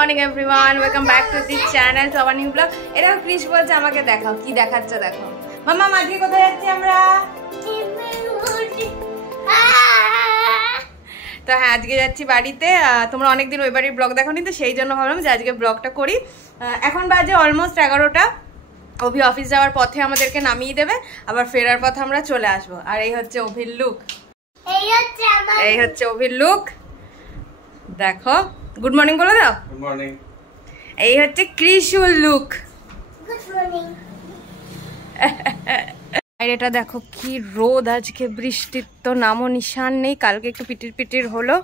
Morning everyone, welcome back to the channel to our new blog. এটাও ক্রিশ বলছে আমাকে দেখাও, কি দেখাচ্ছ দেখো। মামা আজকে কোথায় যাচ্ছি আমরা? তো হ্যাঁ, আজকে যাচ্ছি বাড়িতে। তোমরা অনেকদিন ওই বাড়ির ব্লগ দেখোনি, তো সেই জন্য ভাবলাম যে আজকে ব্লগটা করি। এখন বাজে অলমোস্ট 11টা। অভি অফিস যাওয়ার পথে আমাদেরকে নামিয়ে দেবে, আবার ফেরার পথে আমরা চলে আসবো। আর এই হচ্ছে অভির লুক, এই হচ্ছে অভির লুক। দেখো, গুড মর্নিং বলে দাও। Good morning. এই হচ্ছে ক্রিশুল লুক। Good morning. আর এটা দেখো কি রোদ আজকে, বৃষ্টির তো নামও নিশান নেই। কালকে একটু পিটির পিটির হলো।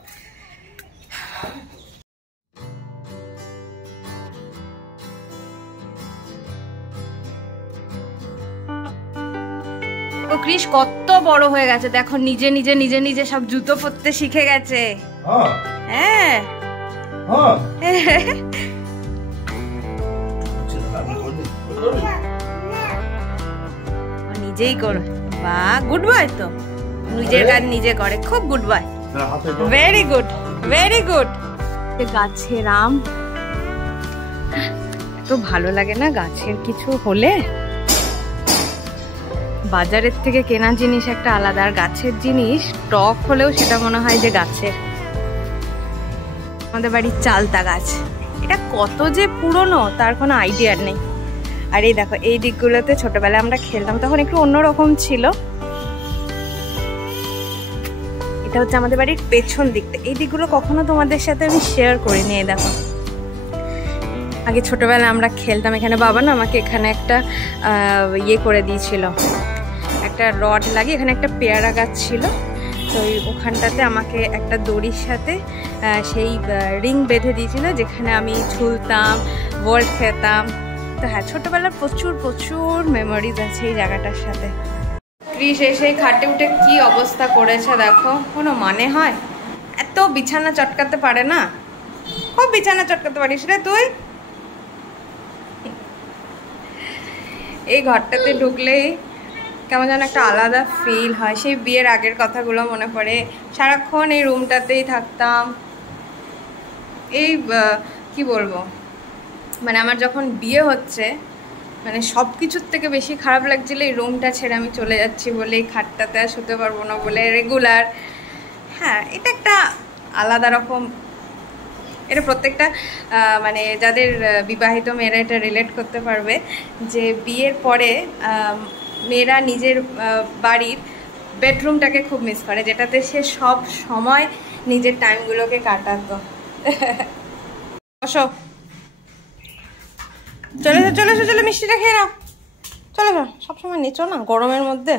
ও ক্রিশ কত বড় হয়ে গেছে দেখো, নিজে নিজে নিজে নিজে সব জুতো পরতে শিখে গেছে। হ্যাঁ নিজেই করে। বাহ, গুড বয় তো, নিজের কাজ নিজে করে, খুব good boy, very good very good. গাছের আম তো ভালো লাগে না, গাছের কিছু হলে। বাজারের থেকে কেনা জিনিস একটা আলাদা, আর গাছের জিনিস টক হলেও সেটা মনে হয় যে গাছের। আমাদের বাড়ির চালতা গাছ, এটা কত যে পুরনো তার কোনো আইডিয়া নেই। আর এই দেখো, এই দিকগুলোতে ছোটবেলায় আমরা খেলতাম, তখন একটু অন্যরকম ছিল। এটা হচ্ছে আমাদের বাড়ির পেছন দিকটা। এই দিকগুলো কখনো তোমাদের সাথে আমি শেয়ার করিনি। এই দেখো, আগে ছোটবেলায় আমরা খেলতাম এখানে। বাবা না আমাকে এখানে একটা ইয়ে করে দিয়েছিল, একটা রড লাগিয়ে। এখানে একটা পেয়ারা গাছ ছিল, তো ওখানটাতে আমাকে একটা দড়ির সাথে সেই রিং বেঁধে দিয়েছিল, যেখানে আমি ঝুলতাম, বল খেতাম। তো হ্যাঁ, ছোটবেলার প্রচুর প্রচুর মেমোরিজ আছে এই জায়গাটার সাথে। ক্রিশ এসে খাটে উঠে কি অবস্থা করেছে দেখো, কোনো মানে হয়? এত বিছানা চটকাতে পারে না? খুব বিছানা চটকাতে পারিস রে তুই। এই ঘরটাতে ঢুকলেই কেমন যেন একটা আলাদা ফিল হয়। সেই বিয়ের আগের কথাগুলো মনে পড়ে। সারাক্ষণ এই রুমটাতেই থাকতাম। এই কি বলবো, মানে আমার যখন বিয়ে হচ্ছে, মানে সব কিছুর থেকে বেশি খারাপ লাগছিল এই রুমটা ছেড়ে আমি চলে যাচ্ছি বলে, এই খাটটাতে আর শুতে পারবো না বলে, রেগুলার। হ্যাঁ, এটা একটা আলাদা রকম। এটা প্রত্যেকটা মানে যাদের বিবাহিত মেয়েরা এটা রিলেট করতে পারবে, যে বিয়ের পরে মেয়েরা নিজের বাড়ির বেডরুমটাকে খুব মিস করে, যেটাতে সে সব সময় নিজের টাইমগুলোকে কাটাতো। বসো, চলে এসো চলে এসো, চলে মিষ্টিটা খেয়ে নাও। চলে এসো, সবসময় নিচো না গরমের মধ্যে।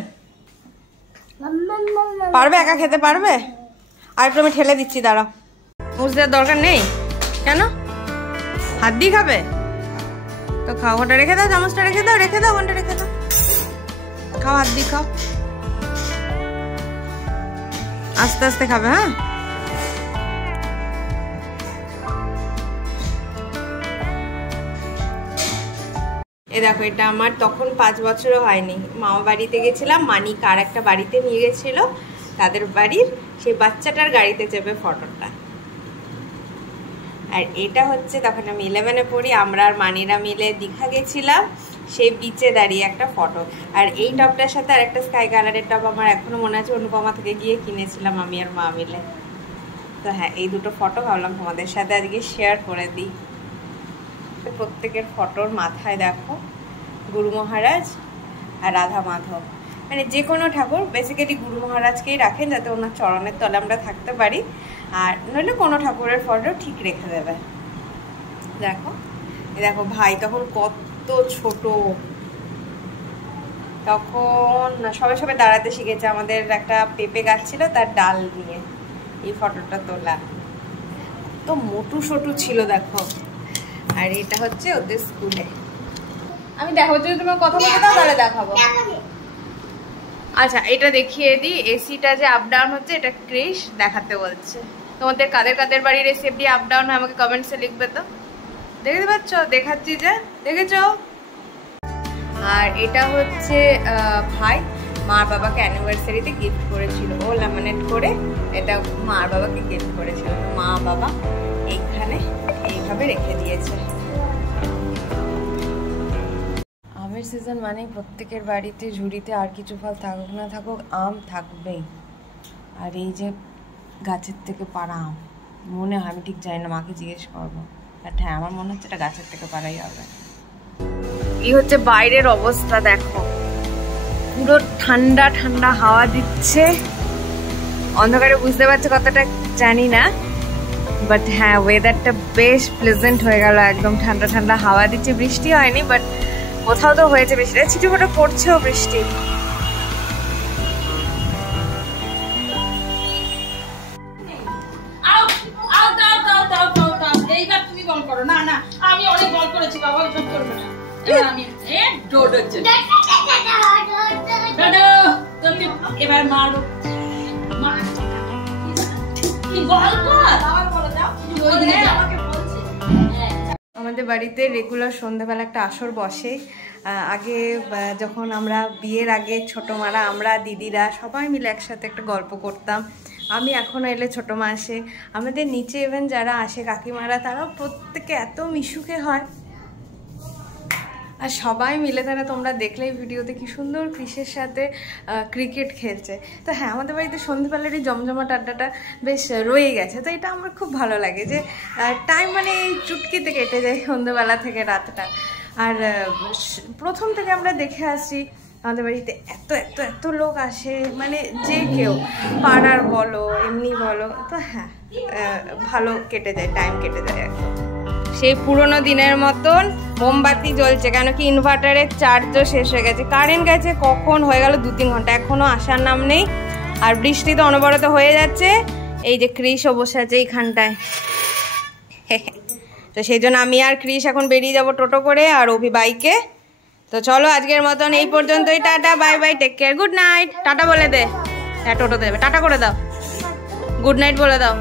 পারবে একা খেতে পারবে? আর একটু আমি ঠেলে দিচ্ছি, দাঁড়াও। মুছ দেওয়ার দরকার নেই কেন? হাত দিয়ে খাবে তো খাও। ওটা রেখে দাও, চামচটা রেখে দাও, রেখে দাও, ওটা রেখে দাও, খাও, হাত দিয়ে খাও, আস্তে আস্তে খাবে। হ্যাঁ, এ দেখো, এটা আমার তখন 5 বছরও হয়নি। মামা বাড়িতে গেছিলাম, মানিক আর একটা বাড়িতে নিয়ে গেছিল, তাদের বাড়ির সেই বাচ্চাটার গাড়িতে চেপে ফটোটা। আর এটা হচ্ছে তখন আমি 11-এ পড়ি, আমরা আর মানিরা মিলে দীঘা গেছিলাম, সেই বিচে দাঁড়িয়ে একটা ফটো। আর এই টপটার সাথে আর একটা স্কাই কালারের টপ আমার এখনো মনে আছে, অনুপমা থেকে গিয়ে কিনেছিলাম আমি আর মা মিলে। তো হ্যাঁ, এই দুটো ফটো ভাবলাম তোমাদের সাথে আজকে শেয়ার করে দিই। প্রত্যেকের ফটোর মাথায় দেখো গুরু মহারাজ আর রাধা মাধব, মানে যে কোনো ঠাকুর বেসিক্যালি গুরু মহারাজকেই রাখেন, যাতে ওনার চরণের তলে আমরা থাকতে পারি। আর নইলে কোনো ঠাকুরের ফটো ঠিক রেখে দেবে। দেখো, দেখো ভাই তখন কত ছোট, তখন সবে সবে দাঁড়াতে শিখেছে। আমাদের একটা পেঁপে গাছ ছিল, তার ডাল নিয়ে এই ফটোটা তোলা। তো মোটু সোটু ছিল দেখো। আর এটা হচ্ছে ওদের স্কুলে। আমি দেখো, যদি তোমার কথা বলতে দাও তাহলে দেখাবো। আচ্ছা, এটা দেখিয়ে দিই, এসিটা যে আপ ডাউন হচ্ছে, এটা ক্রিশ দেখাতে বলছে। তোমাদের কাদের কাদের বাড়ির এসি এমনি আপ ডাউন হয় আমাকে কমেন্টসে লিখবে তো। দেখতে পাচ্ছ? দেখাচ্ছি যে, দেখেছো? আর এটা হচ্ছে ভাই মার বাবাকে অ্যানিভার্সারিতে গিফট করেছিল, ও ল্যামিনেট করে এটা মার বাবাকে গিফট করেছিল। মা বাবা এইখানে এই ভাবে রেখে দিয়েছে। আমের সিজন মানে প্রত্যেকের বাড়িতে ঝুড়িতে আর কিছু ফল থাকুক না থাকুক আম থাকবেই। আর এই যে গাছের থেকে পাড়া আম, মনে হয়, আমি ঠিক জানি না, মাকে জিজ্ঞেস করবো, বাট হ্যাঁ আমার মনে হচ্ছে এটা গাছের থেকে পাড়াই হবে। এই হচ্ছে বাইরের অবস্থা, দেখো পুরো ঠান্ডা ঠান্ডা হাওয়া দিচ্ছে। অন্ধকারে বুঝতে পারছো কতটা জানি না, বাট হ্যাঁ ওয়েদারটা বেশ প্লেজেন্ট হয়ে গেল, একদম ঠান্ডা ঠান্ডা হাওয়া দিচ্ছে। বৃষ্টি হয়নি, বাট কোথাও তো হয়েছে বৃষ্টি, ছিটিফোঁটা পড়ছেও বৃষ্টি। এবার মারো আমাদের বাড়িতে রেগুলার সন্ধ্যাবেলা একটা আসর বসে। আগে যখন আমরা বিয়ের আগে ছোটো মারা, আমরা দিদিরা সবাই মিলে একসাথে একটা গল্প করতাম। আমি এখনও এলে ছোটো মা আসে, আমাদের নিচে ইভেন যারা আসে কাকিমারা, তারাও প্রত্যেকে এত মিশুকে হয়। আর সবাই মিলে তারা, তোমরা দেখলেই ভিডিওতে কি সুন্দর ক্রিসের সাথে ক্রিকেট খেলছে। তো হ্যাঁ আমাদের বাড়িতে সন্ধ্যেবেলার এই জমজমাট আড্ডাটা বেশ রয়ে গেছে। তো এটা আমার খুব ভালো লাগে যে টাইম মানে এই চুটকিতে কেটে যায় সন্ধ্যেবেলা থেকে রাতটা। আর প্রথম থেকে আমরা দেখে আসছি আমাদের বাড়িতে এত এত এত লোক আসে, মানে যে কেউ পাড়ার বলো এমনি বলো, তো হ্যাঁ ভালো কেটে যায়, টাইম কেটে যায় একদম। সেই পুরোনো দিনের মতন মোমবাতি জ্বলছে, কেন কি ইনভার্টারের চার্জও শেষ হয়ে গেছে। কারেন্ট গেছে কখন হয়ে গেল 2-3 ঘন্টা, এখনো আসার নাম নেই। আর বৃষ্টি তো অনবরত হয়ে যাচ্ছে। এই যে ক্রিসও বসে আছে এইখানটায়, তো সেই জন্য আমি আর ক্রিস এখন বেরিয়ে যাব টোটো করে, আর অভি বাইকে। তো চলো আজকের মতন এই পর্যন্তই, tata bye bye, take care, good night. Tata বলে দে, হ্যাঁ টোটো দেবে, টাটা করে দাও, গুড নাইট বলে দাও।